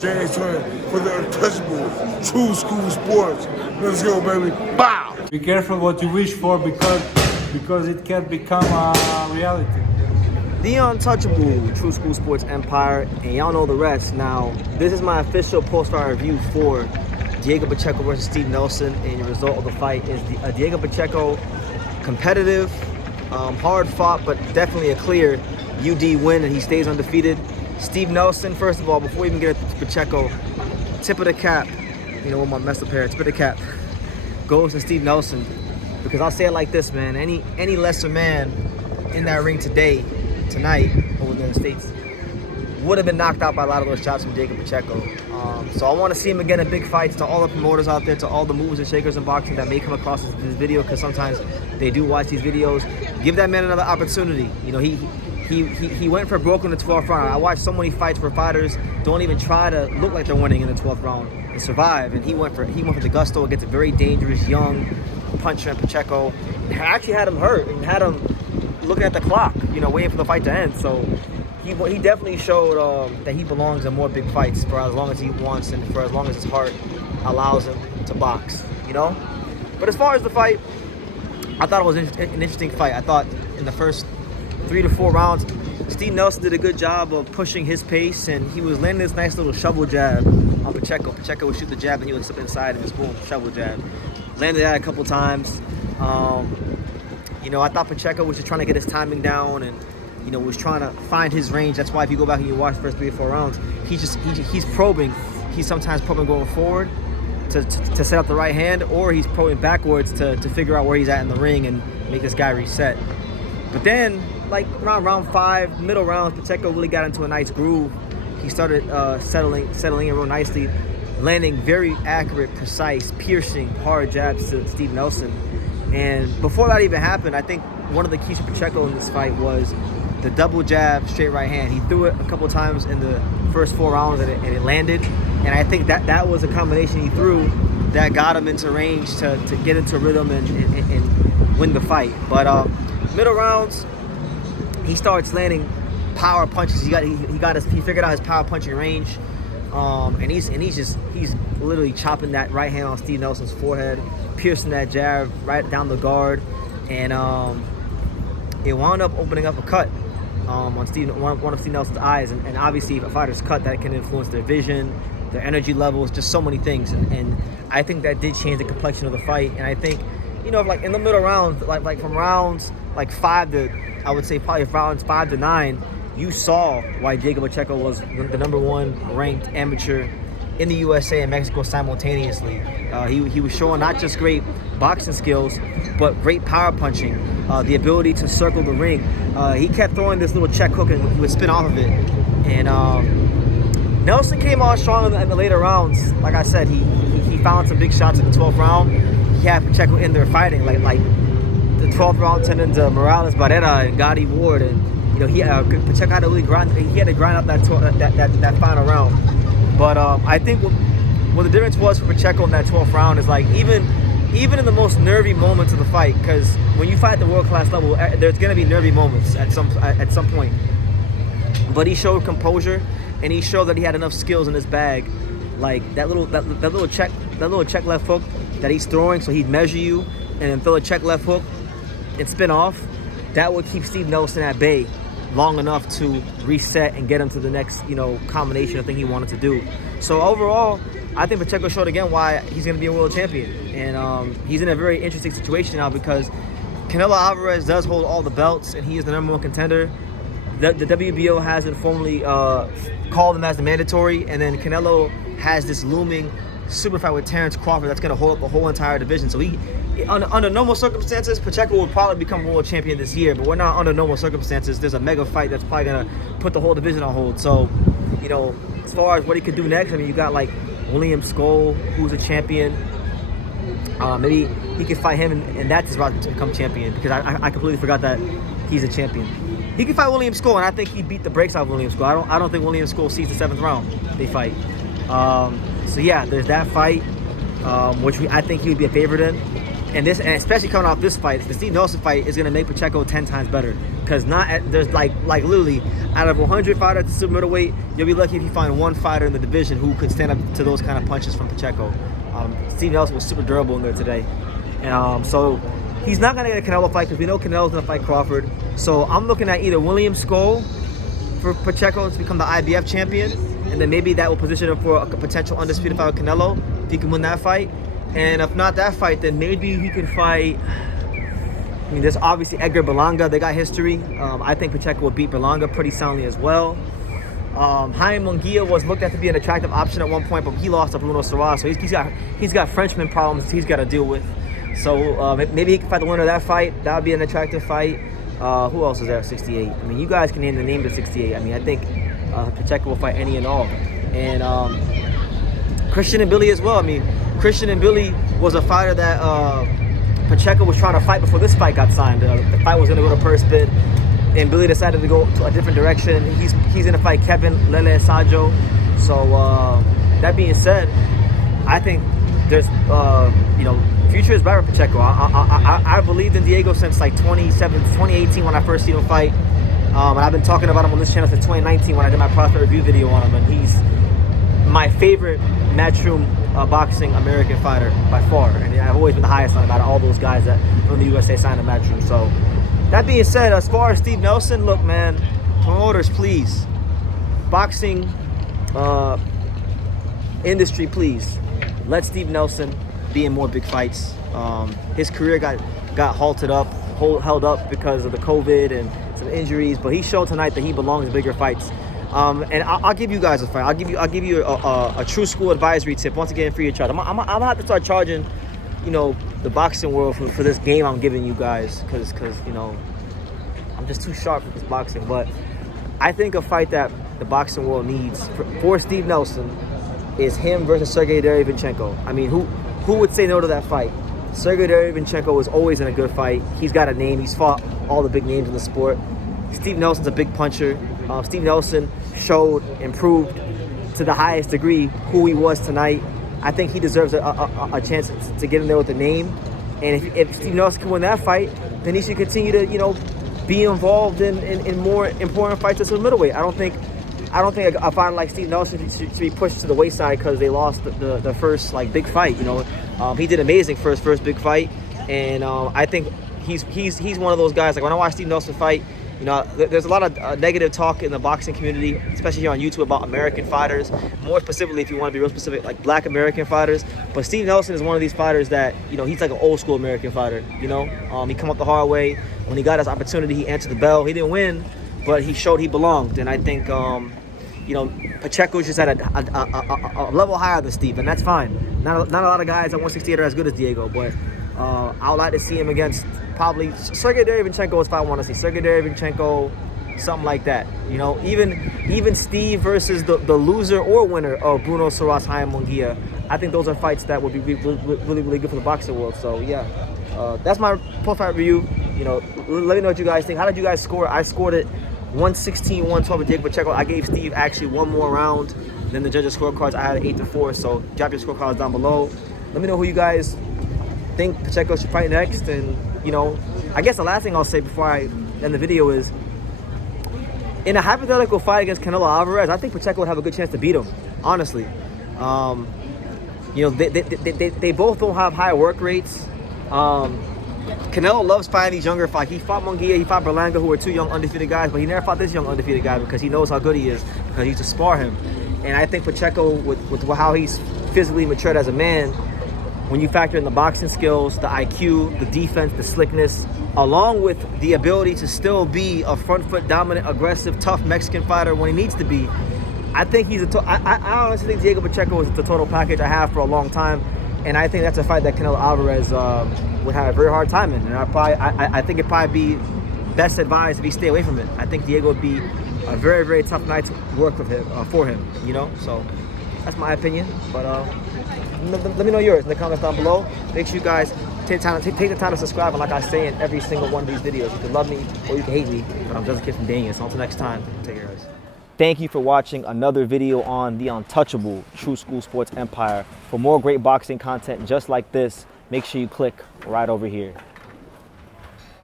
James Twin for the untouchable True School Sports. Let's go, baby. Bow! Be careful what you wish for because it can become a reality. The untouchable True School Sports Empire, and y'all know the rest. Now, this is my official post-fight review for Diego Pacheco versus Steve Nelson, and the result of the fight is Diego Pacheco competitive, hard fought, but definitely a clear UD win, and he stays undefeated. Steve Nelson, first of all, before we even get to Pacheco, tip of the cap, you know, with my messed up hair, tip of the cap goes to Steve Nelson, because I'll say it like this, man, any lesser man in that ring tonight, over there in the States, would have been knocked out by a lot of those shots from Diego Pacheco. So I want to see him again in big fights. To all the promoters out there, to all the movers and shakers in boxing that may come across this video, because sometimes they do watch these videos, give that man another opportunity. You know, he went for broke in the 12th round. I watched so many fights where fighters don't even try to look like they're winning in the 12th round and survive, and he went for the gusto against a very dangerous young puncher in Pacheco. Actually had him hurt and had him looking at the clock, you know, waiting for the fight to end. So he definitely showed that he belongs in more big fights for as long as he wants and for as long as his heart allows him to box, you know. But as far as the fight, I thought it was an interesting fight. I thought in the first 3 to 4 rounds, Steve Nelson did a good job of pushing his pace, and he was landing this nice little shovel jab on Pacheco. Pacheco would shoot the jab, and he would slip inside and just boom, shovel jab. Landed that a couple times. You know, I thought Pacheco was just trying to get his timing down, and you know, was trying to find his range. That's why if you go back and you watch the first 3 or 4 rounds, he's probing. He's sometimes probing going forward to set up the right hand, or he's probing backwards to figure out where he's at in the ring and make this guy reset. But then, like around round 5, middle rounds, Pacheco really got into a nice groove. He started settling in real nicely, landing very accurate, precise, piercing, hard jabs to Steve Nelson. And before that even happened, I think one of the keys for Pacheco in this fight was the double jab, straight right hand. He threw it a couple times in the first 4 rounds, and it landed. And I think that was a combination he threw that got him into range to get into rhythm and win the fight. But middle rounds, he starts landing power punches. He figured out his power punching range, and he's literally chopping that right hand on Steve Nelson's forehead, piercing that jab right down the guard, and it wound up opening up a cut on one of Steve Nelson's eyes. And obviously, if a fighter's cut, that can influence their vision, their energy levels, just so many things. And I think that did change the complexion of the fight. And I think, you know, like in the middle rounds, like from rounds like 5 to, I would say probably rounds 5 to 9, you saw why Diego Pacheco was the #1 ranked amateur in the USA and Mexico simultaneously. He was showing not just great boxing skills, but great power punching, the ability to circle the ring. He kept throwing this little check hook and he would spin off of it. And Nelson came on strong in the later rounds. Like I said, he found some big shots in the 12th round. He had Pacheco in there fighting, like the 12th round turned into Morales Barrera and Gotti Ward, and you know Pacheco had to really grind. He had to grind out that final round. But I think what the difference was for Pacheco in that 12th round is like even in the most nervy moments of the fight, because when you fight at the world-class level, there's going to be nervy moments at some point. But he showed composure, and he showed that he had enough skills in his bag, like that little check left hook that he's throwing. So he'd measure you and then throw a check left hook and spin off. That would keep Steve Nelson at bay long enough to reset and get him to the next, you know, combination of thing he wanted to do. So overall, I think Pacheco showed again why he's going to be a world champion. And he's in a very interesting situation now, because Canelo Alvarez does hold all the belts and he is the #1 contender. The WBO hasn't formally called him as the mandatory, and then Canelo has this looming super fight with Terrence Crawford that's going to hold up the whole entire division. So under normal circumstances, Pacheco will probably become world champion this year, but we're not under normal circumstances. There's a mega fight that's probably going to put the whole division on hold. So, you know, as far as what he could do next, I mean, you got like William Scull, who's a champion. Maybe he could fight him, and that's his route to become champion, because I completely forgot that he's a champion. He can fight William Scull, and I think he beat the brakes out of William Scull. I don't think William Scull sees the 7th round they fight. So yeah, there's that fight, which I think he would be a favorite in. And especially coming off this fight, the Steve Nelson fight is going to make Pacheco 10 times better, Because there's like literally out of 100 fighters at super middleweight, you'll be lucky if you find one fighter in the division who could stand up to those kind of punches from Pacheco. Steve Nelson was super durable in there today, and so he's not gonna get a Canelo fight because we know Canelo's gonna fight Crawford. So I'm looking at either William Scull for Pacheco to become the IBF champion, and then maybe that will position him for a potential undisputed fight with Canelo if he can win that fight. And if not that fight, then maybe he could fight. I mean, there's obviously Edgar Berlanga. They got history. I think Pacheco will beat Berlanga pretty soundly as well. Jaime Munguia was looked at to be an attractive option at one point, but he lost to Bruno Serra, so he's got Frenchman problems he's got to deal with. So maybe he can fight the winner of that fight. That would be an attractive fight. Who else is there at 68? I mean, you guys can name the names of 68. I mean, I think Pacheco will fight any and all. And Christian and Billy as well. I mean, Christian and Billy was a fighter that Pacheco was trying to fight before this fight got signed. The fight was going to go to purse bid, and Billy decided to go to a different direction. He's going to fight Kevin Lele Sajo. So that being said, I think there's future is bright for Pacheco. I believed in Diego since like 2018 when I first seen him fight, and I've been talking about him on this channel since 2019 when I did my prospect review video on him, and he's my favorite matchroom boxing American fighter by far, and I've always been the highest on him out of all those guys that from the USA signed a matchroom. So that being said, as far as Steve Nelson, look, man, promoters, please, boxing industry, please, let Steve Nelson be in more big fights. His career got held up because of the COVID and some injuries, but he showed tonight that he belongs in bigger fights. And I'll give you guys a fight. I'll give you a true school advisory tip. Once again, free of charge. I'm gonna have to start charging, the boxing world for this game I'm giving you guys, because I'm just too sharp for this boxing. But I think a fight that the boxing world needs for Steve Nelson is him versus Sergey Derevyanchenko. I mean, who would say no to that fight? Sergey Derevyanchenko was always in a good fight. He's got a name. He's fought all the big names in the sport. Steve Nelson's a big puncher. Steve Nelson and proved to the highest degree who he was tonight. I think he deserves a chance to get in there with a name. And if Steve Nelson can win that fight, then he should continue to be involved in more important fights as a middleweight. I don't think a fighter like Steve Nelson should be pushed to the wayside because they lost the first big fight. He did amazing for his first big fight, and I think he's one of those guys. Like when I watch Steve Nelson fight, there's a lot of negative talk in the boxing community, especially here on YouTube, about American fighters. More specifically, if you want to be real specific, like Black American fighters. But Steve Nelson is one of these fighters that he's like an old school American fighter. He come up the hard way. When he got his opportunity, he answered the bell. He didn't win, but he showed he belonged. And I think Pacheco's just at a level higher than Steve, and that's fine. Not a lot of guys at 168 are as good as Diego, but I would like to see him against probably Sergey Derevyanchenko is if I want to see Sergey Derevyanchenko, something like that. Even Steve versus the loser or winner of Bruno Serra, Jaime Munguia. I think those are fights that would be really, really good for the boxing world. So yeah, that's my post-fight review. Let me know what you guys think. How did you guys score? I scored it 116-112 with Diego Pacheco. I gave Steve actually one more round than the judges' scorecards. I had an 8-4. So drop your scorecards down below. Let me know who you guys think Pacheco should fight next. And I guess the last thing I'll say before I end the video is, in a hypothetical fight against Canelo Alvarez, I think Pacheco would have a good chance to beat him, honestly. They both don't have high work rates. Canelo loves fighting these younger fights. He fought Munguia, he fought Berlanga, who were two young undefeated guys, but he never fought this young undefeated guy because he knows how good he is, because he used to spar him. And I think Pacheco, with how he's physically matured as a man, when you factor in the boxing skills, the IQ, the defense, the slickness, along with the ability to still be a front foot dominant, aggressive, tough Mexican fighter when he needs to be, I think he's I honestly think Diego Pacheco is the total package I have for a long time, and I think that's a fight that Canelo Alvarez would have a very hard time in. And I think it'd probably be best advised if he stay away from it. I think Diego would be a very, very tough night to work with him for him. So that's my opinion. But let me know yours in the comments down below. Make sure you guys take the time to subscribe. And like I say in every single one of these videos, you can love me or you can hate me, but I'm just a kid from Daniel. So until next time, take care, guys. Thank you for watching another video on the untouchable True School Sports Empire. For more great boxing content just like this, make sure you click right over here.